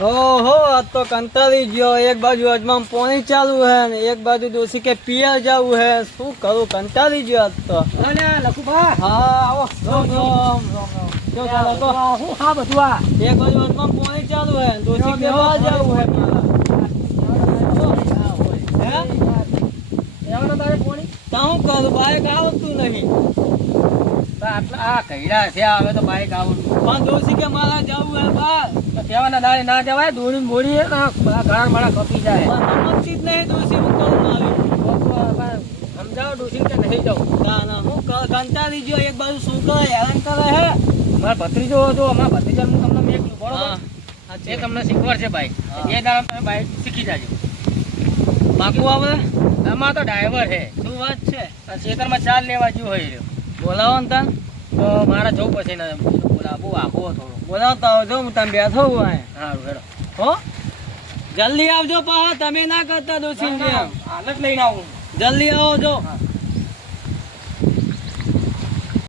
ઓહો આ તો કંટાળી ગયો. એક બાજુ અજમામ પાણી ચાલુ હે ને એક બાજુ દોશી કે પિયર જવું હે. શું કરું, કંટાળી ગયો આજ તો. લખુભા હા આવો. શું ચાલો તો? હું હા બધું આ એક બાજુ અજમામ પાણી ચાલુ હે દોશી કે બહાર જવું હે મારા. હે એવાનો તારે કોણી તો હું કરું, બાઈક આવતું નહીં. આ કઈડા છે હવે તો બાઈક આવડું પણ દોશી કે મારા જવું હે બહાર. કહેવાના દાડે ના જવાય દોડી બોડી ઘણા માણા કપી જાય સમજતી જ નહીં દોશી, હું કરું મારી. સમજાવો ડોસી કે નહીં જાઉં ના ના હું કંટાળી ગયો. એક બાજુ શું કરે, હેરાન કરે હે. મારા ભત્રીજો હતો અમારા ભત્રીજા હું તમને મેકલું બરોબર એ તમને શીખવાડશે બાઈક એ દાડા તમે બાઈક શીખી જાજો. પાકું આવે. આમાં તો ડ્રાઈવર છે શું વાત છે? ખેતરમાં ચાલ લેવા જેવું હોય રહ્યો બોલાવો ને તને. તો મારા જવું પછી ને બોલાવો આખો થોડો બોલાવતા આવજો, હું તમે બેઠો હું અહીં. સારું હેડો હો જલ્દી આવજો પાહા, તમે ના કરતા દોશી જેમ. હાલ જ લઈને આવું જલ્દી આવો જો.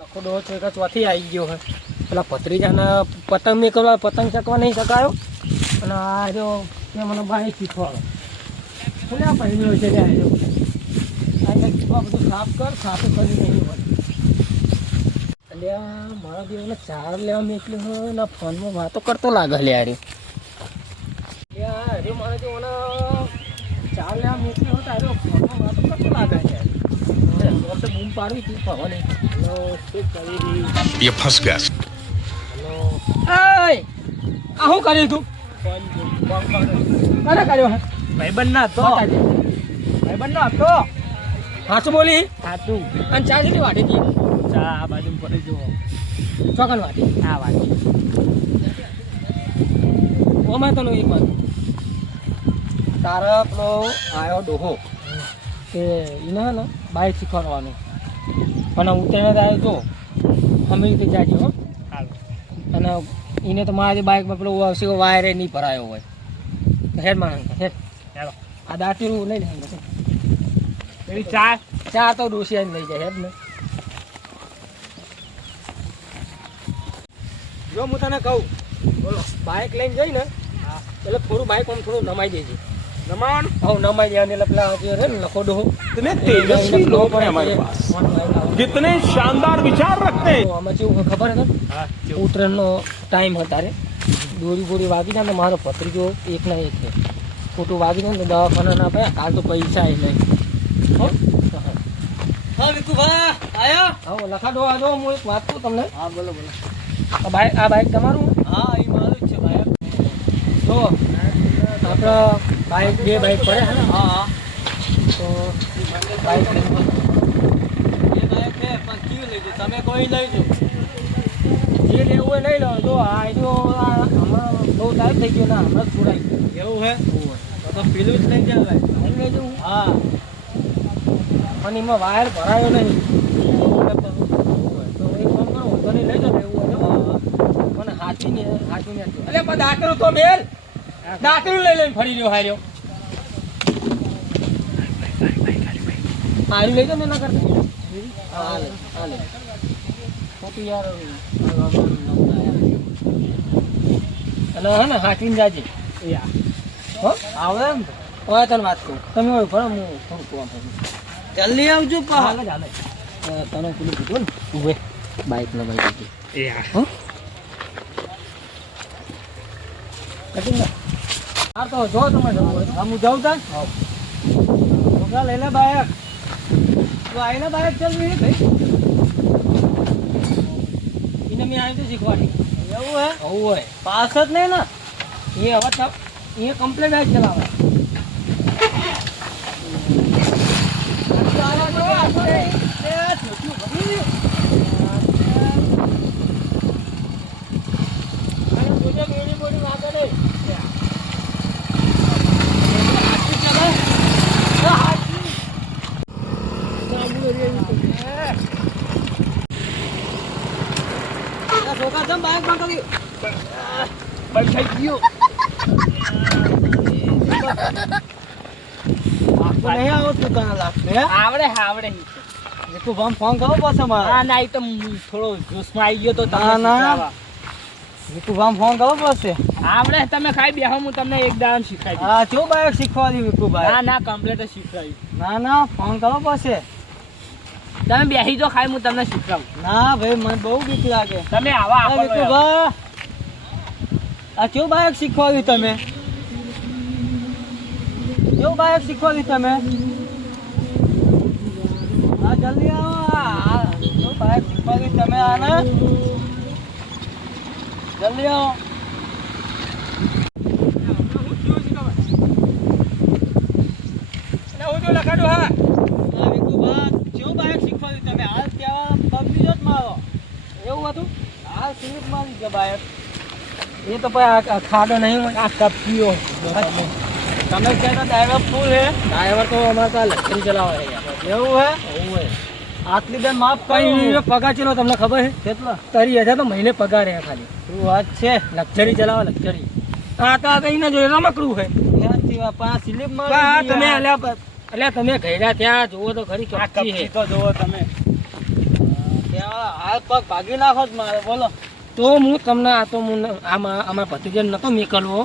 આખો ડોહ છે ચોથી આવી ગયો હોય પેલા ભત્રીજાના પતંગ મેં કરવા પતંગ ચકવા નહીં શકાયો અને આ જો એ મને બાઈક શીખવાડો ખુલ્લા પહેર્યો છે ત્યાં જો આ શીખવા બધું સાફ કર સાફ કરી નહીં હોય એટલે મારા દેવને ચાર લેવા મેકલ્યું હોય ને ફોનમાં વાતો કરતો લાગે લે અરે અરે મારે જો મને ચાર લેવા મેકલ્યું હોય તો ફોનમાં વાતો કરતો લાગે છે તો બૂમ પાડવી તું ફરવા નહીં હેલો શું કરી ये फंस गया. હેલો આ શું કર્યું તું કોને કર્યો હે ભાઈબંધ ના તો ભાઈબંધ નો હતો હાચું બોલી સાચું. અને ચા જેટલી વાટી હતી ચા આ બાજુ પડી જુઓ. ચોકન વાટી આ વાટી ઓમાં તને એક વાત તારા પેલો આવ્યો ડોહો કે એને હે ને બાઈક શીખવાડવાનું પણ ઉતરીને આવ્યો જો અમે રીતે જાજો હો અને એને તો મારી બાઇકમાં પેલો આવશે વાયર નહીં ભરાયો હોય તો હેડ માણસ હેડ હેડો આ દાટીરું લઈ જાય પેલી ચા ચા તો ડોસિયા લઈ જાય હેડ ને જો હું તને કહું બોલો બાઇક લઈને જઈ ને એટલે થોડું બાઇક આમ થોડું નમાઈ દેજે નમાવાનું. હા નમાઈ જાય એટલે પેલા છે ને લખો ડોહો इतने तेजस्वी लोग हैं हमारे पास. कितने शानदार विचार रखते हैं. આમાં કેવું ખબર છે હા ઉતરાયણનો ટાઈમ હતા દોરી બોરી વાગી જાય ને મારો ભત્રીજો એક ના એક છે ખોટું વાગી જાય ને તો દવાખાના ના પાયા કાલ તો પૈસા એ નહીં હો હા વિકુભા આયા. હા લખાડો આજો હું એક વાત કહું તમને હા બોલો બોલો. આ બાઈક તમારું હા એ મારું જ છે ભાઈ. જો આપણે બાઈક બે બાઈક પડે હે ને હા હા તો બાઈક એ બાઈક છે પણ કયું લઈજો તમે કોઈ લઈજો. જે લેવું હોય લઈ લો જો આ જો હમણાં બહુ ટાઈમ થઈ ગયો ના હમણાં છોડાઈ એવું હે તો પેલું જ લઈ જાય ભાઈ. ગયું લઈ જવું હા પણ એમાં વાયર ભરાયો નહીં તો એક ફોન કરો તો નહીં લઈ જાવ એવું હોય મને હાચીને અરે પણ દાંતરું તો મેલ દાંતરું લઈ લઈને ફરી રહ્યો હાર્યો હારી લઈ જાવ ને એના કરતા હાલે ખોટું યાર અને હે ને હાચવીને જાજે હો આવડે ને હવે તને વાત કહું તમે હોય ભરો હું થોડું કોમ જલ્દી આવજો પાહા. હાલે ચાલે તને પેલું કીધું ને ઉભે બાઈક નો બાઈક હો કટિંગ હા તો જો તમે જવું હોય હા હું જાઉં તાન. છોકરા લઈ લે બાઈક. તો આઈને બાઈક ચાલવી ભાઈ. એને મેં આવી તો શીખવાડી એવું હે હોવું હોય પાસ જ નહીં ને. એ હવે એ કમ્પ્લેટ બાઈક ચલાવે છોકરા ચમ બાઈક માં કર્યું. પૈસા ગયો નહીં આવતું તને લાગતું હે. આવડે વિકુભાઈ ફોન કરો પાછો મારે. હા ના એ તો થોડો જોશમાં આવી ગયો તો ના, ના. શીખવાડવા. વિકુભાઈ ફોન કરવો પડશે. આવડે તમે ખાઈ બેહો હું તમને એક દાન શીખાડી હા કેવું બાઈક શીખવાડ્યું વિકુભાઈ? ના ના કમ્પ્લીટ જ શીખવાડ્યું ના ના ફોન કરવો પડશે. તમે બેહી જો ખાઈ હું તમને શીખવાડું ના ભાઈ મને બહુ બીક લાગે. તમે આવા અરે વિકુભાઈ આ કેવું બાઈક શીખવાડ્યું તમે? કેવું બાઈક શીખવાડ્યું તમે? હા જલ્દી આવો. કેવું બાઈક શીખવાડ્યું તમે આને? જલ્દી આવો. હા વિકુભાઈ કેવું બાઈક શીખવાડ્યું તમે? હાલ ત્યાં પગ જ મારો એવું હતું હાલ સ્લીપ મારી ગયા બાઈક. એ તો પછી આ ખાડો નહીં હોય આ કપીઓ તમે કહેતા ડ્રાઈવર ફૂલ હે? ડ્રાઈવર તો અમારે તો લક્ઝરી ચલાવે છે યાર. એવું હે? એવું હોય આટલી બેન માફ કઈ કરી. પગાર ચલો તમને ખબર છે કેટલા? 30,000 તો મહિને પગાર હે ખાલી શું વાત છે? લક્ઝરી ચલાવે લક્ઝરી હા તો આ કઈ ના જોઈ રમકડું છે ક્યાંથી બાપા સ્લીપ હા મારી તમે ગયા. અલ્યા તમે ગયડા ત્યાં જુઓ તો ખરી કપચી છે તો જોવો તમે. ત્યાં હાલ પગ ભાગી નાખો જ મારે. બોલો. તો હું તમને આ તો હું આમાં અમારા ભત્રીજાને નતો મેકલવો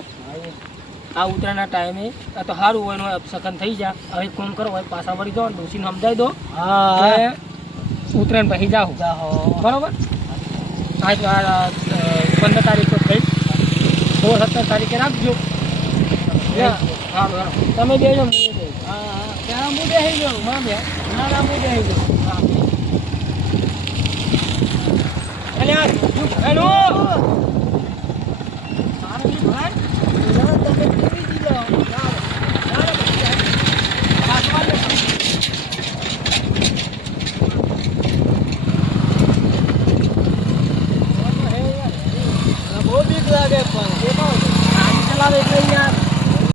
આ ઉતરાના ટાઈમે આ તો સારું હોય એનો અપસકન થઈ જાય હવે કોમ કરો હોય પાછા વળી જાઓ ડોસીને સમજાવી દો હા કે ઉતરાયણ પછી જાઓ જાહો. બરોબર આજ 15 તારીખ તો થઈ 17 તારીખે રાખજો સારું તમે બેજો હું બેસું. હા ત્યાં હું બેસી જાઉં. હા બે ના ના હું બેસી જાઉં. હા અલ્યા હેલો સારું નહીં ભાઈ ના, તમે કેવી દીધો? બહુ બીક લાગે પણ ચલાવે એટલે યાર